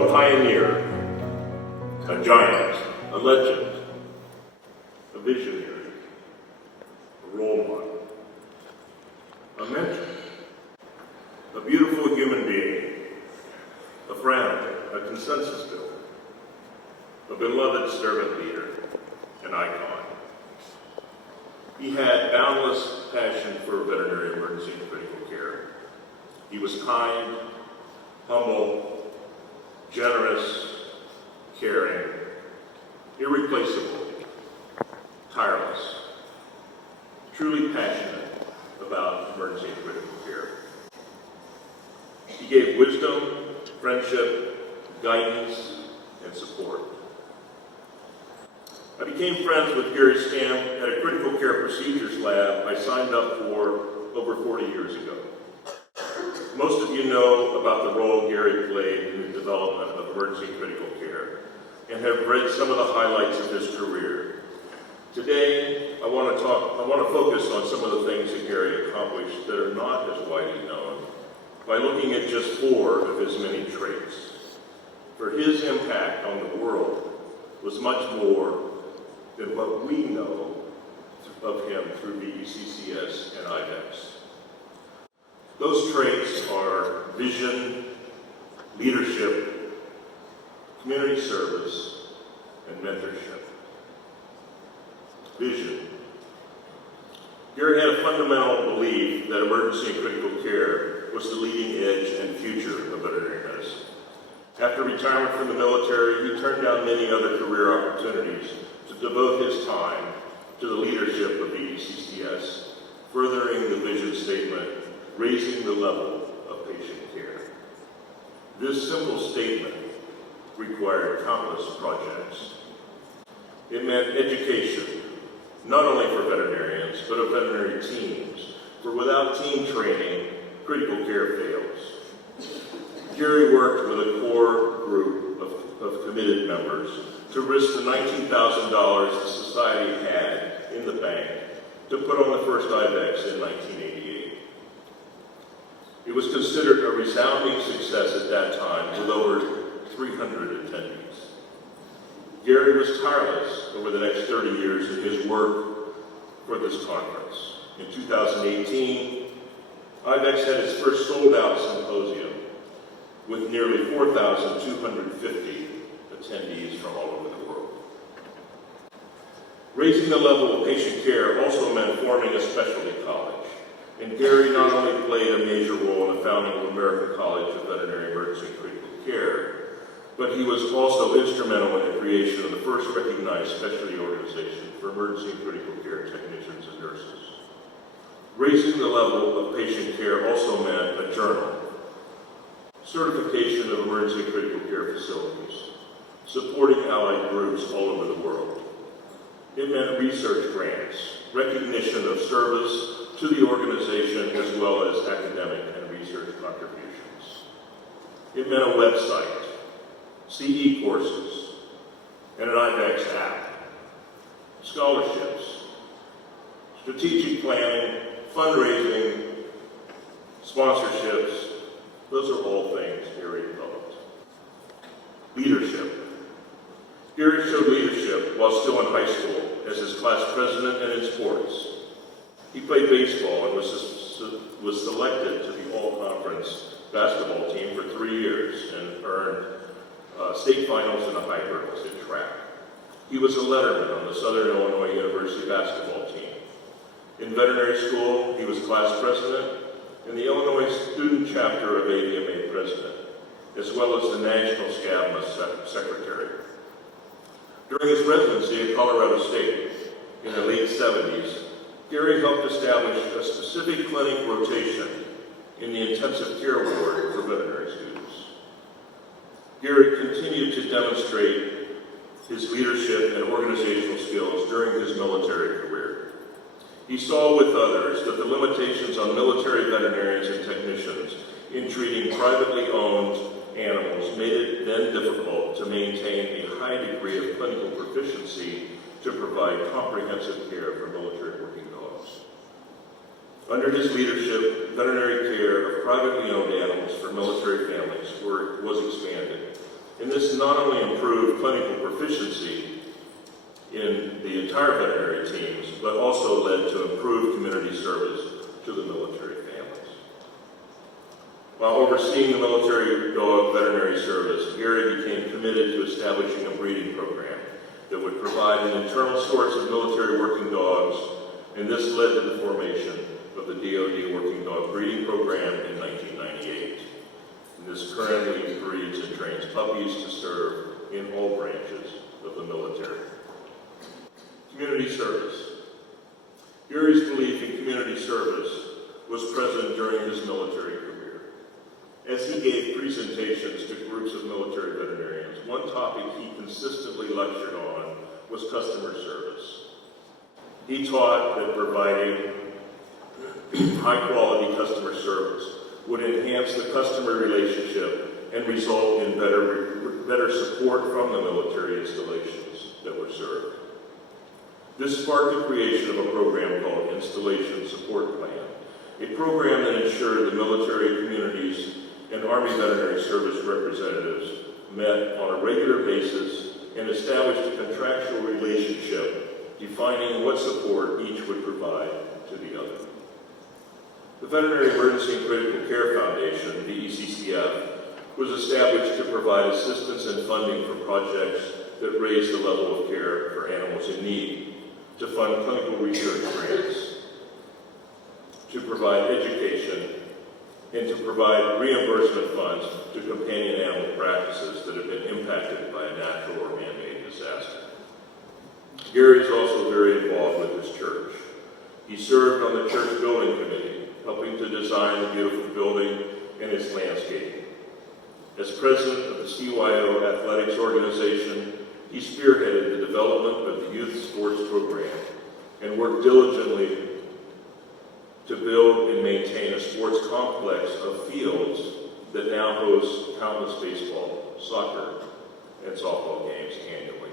a pioneer, a giant, a legend, a visionary, a role model, a mentor, a beautiful human being, a friend, a consensus builder, a beloved servant leader, an icon. He had boundless passion for veterinary emergency and critical care. He was kind, humble, generous, caring, irreplaceable, tireless, truly passionate about emergency and critical care. He gave wisdom, friendship, guidance, and support. I became friends with Gary Stamp at a critical care procedures lab I signed up for over 40 years ago. Most of you know about the role Gary played in the development of emergency critical care and have read some of the highlights of his career. Today, I want to focus on some of the things that Gary accomplished that are not as widely known by looking at just 4 of his many traits. For his impact on the world was much more than what we know of him through VECCS and IVECCS. Those traits are vision, leadership, community service, and mentorship. Vision. Gary had a fundamental belief that emergency and critical care was the leading edge and future of veterinary medicine. After retirement from the military, he turned down many other career opportunities to devote his time to the leadership of VECCS, furthering the vision statement, raising the level of patient care. This simple statement required countless projects. It meant education, not only for veterinarians, but of veterinary teams, for without team training, critical care fails. Gary worked with a core group of committed members to risk the $19,000 the society had in the bank to put on the first IVECCS in 1988. It was considered a resounding success at that time with over 300 attendees. Gary was tireless over the next 30 years in his work for this conference. In 2018, IVECCS had its first sold-out symposium with nearly 4,250 attendees from all over the world. Raising the level of patient care also meant forming a specialty college. And Gary not only played a major role in the founding of American College of Veterinary Emergency and Critical Care, but he was also instrumental in the creation of the first recognized specialty organization for emergency and critical care technicians and nurses. Raising the level of patient care also meant a journal, certification of emergency and critical care facilities, supporting allied groups all over the world. It meant research grants, recognition of service to the organization as well as academic and research contributions. It meant a website, CE courses, and an IVECCS app, scholarships, strategic planning, fundraising, sponsorships. Those are all things Gary developed. Leadership. Gary showed leadership while still in high school as his class president and in sports. He played baseball and was selected to the all-conference basketball team for 3 years and earned state finals in the high hurdles in track. He was a letterman on the Southern Illinois University basketball team. In veterinary school, he was class president and the Illinois student chapter of AVMA president, as well as the national SCAVMA secretary. During his residency at Colorado State in the late 70s, Gary helped establish a specific clinic rotation in the intensive care ward for veterinary students. Gary continued to demonstrate his leadership and organizational skills during his military career. He saw with others that the limitations on military veterinarians and technicians in treating privately owned animals made it then difficult to maintain a high degree of clinical proficiency to provide comprehensive care for military working dogs. Under his leadership, veterinary care of privately owned animals for military families was expanded, And this not only improved clinical proficiency in the entire veterinary teams, but also led to improved community service to the military families. While overseeing the military dog veterinary service, Gary became committed to establishing a breeding program that would provide an internal source of military working dogs, and this led to the formation of the DoD Working Dog Breeding Program in 1998. And this currently breeds and trains puppies to serve in all branches of the military. Community service. Gary's belief in community service was present during his military career. As he gave presentations to groups of military veterinarians, one topic he consistently lectured on was customer service. He taught that providing high-quality customer service would enhance the customer relationship and result in better support from the military installations that were served. This sparked the creation of a program called Installation Support Plan, a program that ensured the military communities and Army Veterinary Service representatives met on a regular basis and established a contractual relationship defining what support each would provide to the other. The Veterinary Emergency and Critical Care Foundation, VECCF, was established to provide assistance and funding for projects that raise the level of care for animals in need, to fund clinical research grants, to provide education, and to provide reimbursement funds to companion animal practices that have been impacted by a natural or man-made disaster. Gary is also very involved with his church. He served on the church building committee, helping to design the beautiful building and its landscaping. As president of the CYO Athletics Organization, he spearheaded the development of the youth sports program and worked diligently to build and maintain a sports complex of fields that now host countless baseball, soccer, and softball games annually.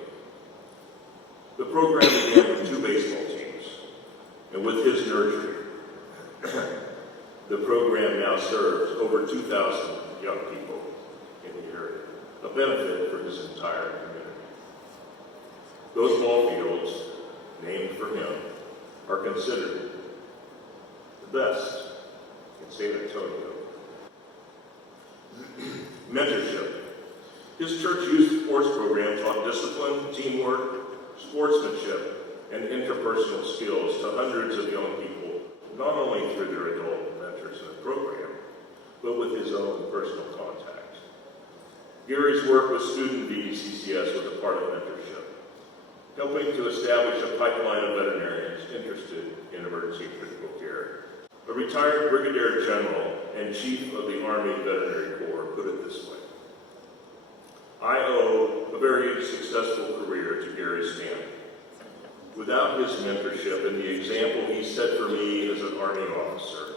The program began with 2 baseball teams, and with his nurturing, the program now serves over 2,000 young people in the area, a benefit for his entire community. Those ball fields, named for him, are considered the best in San Antonio. Mentorship. His church youth sports program taught discipline, teamwork, sportsmanship, and interpersonal skills to hundreds of young people, not only through their adult mentors in the program, but with his own personal contact. Gary's work with student VECCS was a part of mentorship, helping to establish a pipeline of veterinarians interested in emergency critical care. A retired brigadier general and chief of the Army Veterinary Corps put it this way: I owe a very successful career to Gary Stamp. Without his mentorship and the example he set for me as an Army officer,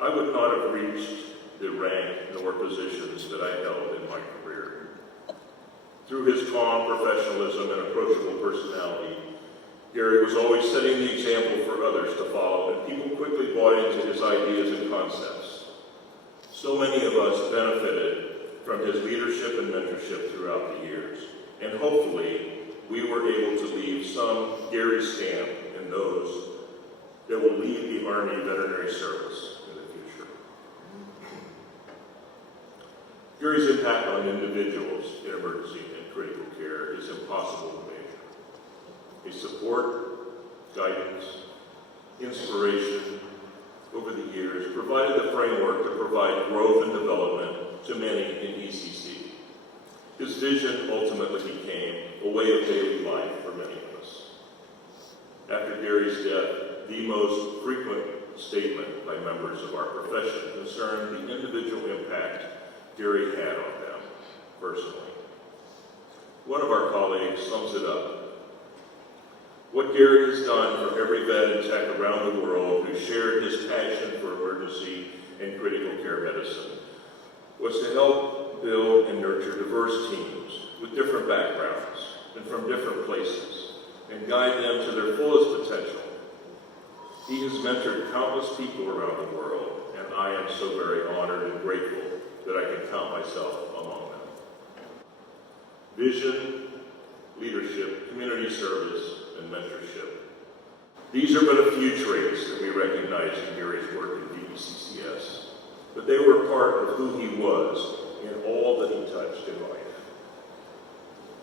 I would not have reached the rank nor positions that I held in my career. Through his calm professionalism and approachable personality, Gary was always setting the example for others to follow, and people quickly bought into his ideas and concepts. So many of us benefited from his leadership and mentorship throughout the years, and hopefully we were able to leave some Gary Stamp in those that will lead the Army Veterinary Service in the future. Gary's impact on individuals in emergency and critical care is impossible to measure. His support, guidance, inspiration over the years provided the framework to provide growth and development to many in ECC. His vision ultimately became a way of daily life for many of us. After Gary's death, the most frequent statement by members of our profession concerned the individual impact Gary had on them personally. One of our colleagues sums it up: what Gary has done for every vet and tech around the world who shared his passion for emergency and critical care medicine was to help build and nurture diverse teams with different backgrounds and from different places and guide them to their fullest potential. He has mentored countless people around the world, and I am so very honored and grateful that I can count myself among them. vision, leadership, community service, and mentorship. These are but a few traits that we recognize in Gary's work at VECCS, but they were part of who he was in all that he touched in life.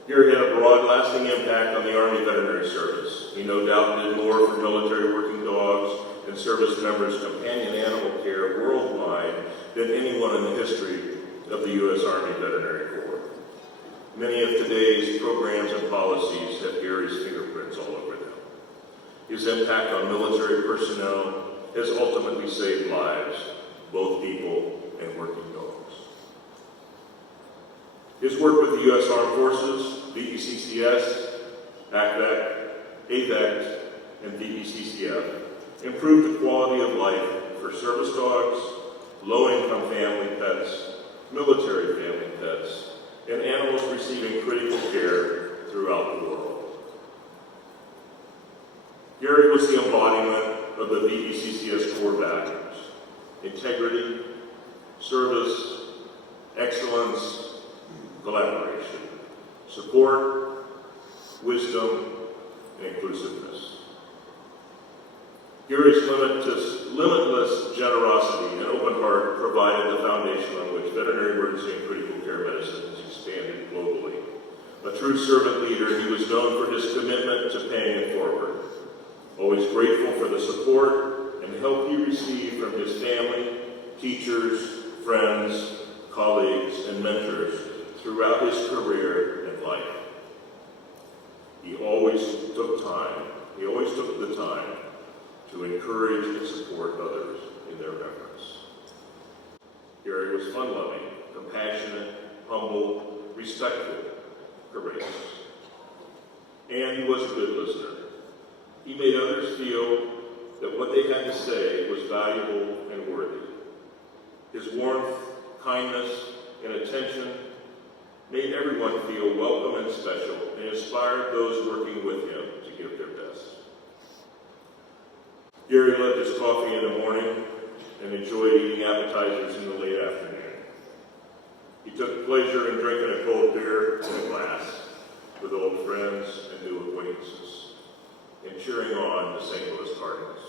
Gary had a broad, lasting impact on the Army Veterinary Service. He no doubt did more for military working dogs and service members' companion animal care worldwide than anyone in the history of the U.S. Army Veterinary Corps. Many of today's programs and policies have Gary's fingerprints all over them. His impact on military personnel has ultimately saved lives, both people and working dogs. His work with the U.S. Armed Forces, VECCS, IVECCS, and VECCF improved the quality of life for service dogs, low-income family pets, military family pets, and animals receiving critical care throughout the world. Gary was the embodiment of the VECCS core values: integrity, service, excellence, collaboration, support, wisdom, and inclusiveness. Gary's limitless generosity and open heart provided the foundation on which veterinary emergency and critical care medicine has expanded globally. A true servant leader, he was known for his commitment to paying it forward. Always grateful for the support and help he received from his family, teachers, friends, colleagues, and mentors throughout his career and life. He always took the time to encourage and support others in their efforts. Gary was fun-loving, compassionate, humble, respectful, courageous, and he was a good listener. He made others feel that what they had to say was valuable and worthy. His warmth, kindness, and attention made everyone feel welcome and special, and inspired those working with him to give their best. Gary loved his coffee in the morning and enjoyed eating appetizers in the late afternoon. He took pleasure in drinking a cold beer in a glass with old friends and new acquaintances, and cheering on the St. Louis Cardinals.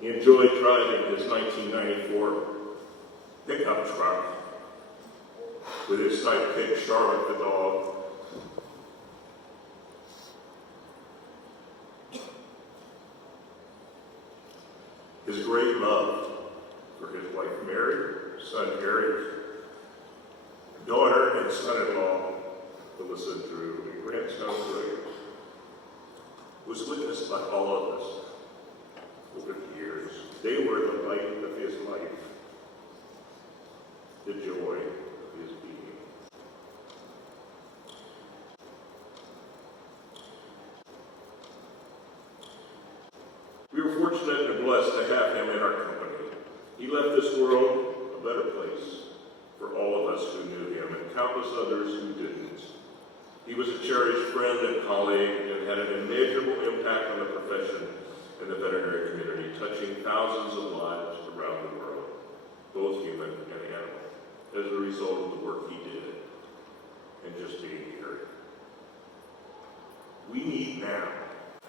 He enjoyed driving his 1994 pickup truck with his sidekick Charlotte the dog. His great love for his wife Mary, son Eric, daughter and son-in-law Melissa and Drew, and grandson William, was witnessed by all of us over the years. They were the light of his life, the joy of his being. We were fortunate and blessed to have him in our company. He left this world a better place for all of us who knew him and countless others who didn't. He was a cherished friend and colleague and had an immeasurable impact on the profession and the veterinary community, touching thousands of lives around the world, both human and animal, as a result of the work he did and just being here. We need now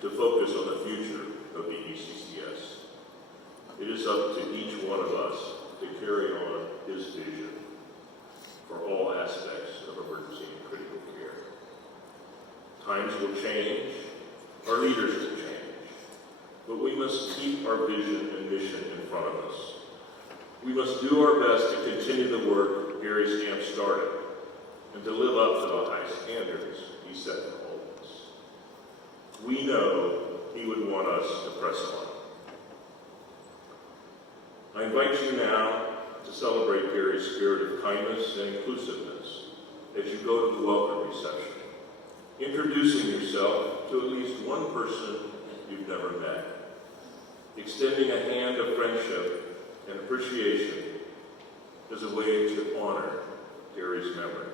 to focus on the future of the VECCS. It is up to each one of us to carry on his vision for all aspects of emergency and critical care. Times will change, our leaders will change, but we must keep our vision and mission in front of us. We must do our best to continue the work Gary Stamp started and to live up to the high standards he set for all of us. We know he would want us to press on. I invite you now to celebrate Gary's spirit of kindness and inclusiveness as you go to the welcome reception, introducing yourself to at least one person you've never met, extending a hand of friendship and appreciation as a way to honor Gary's memory.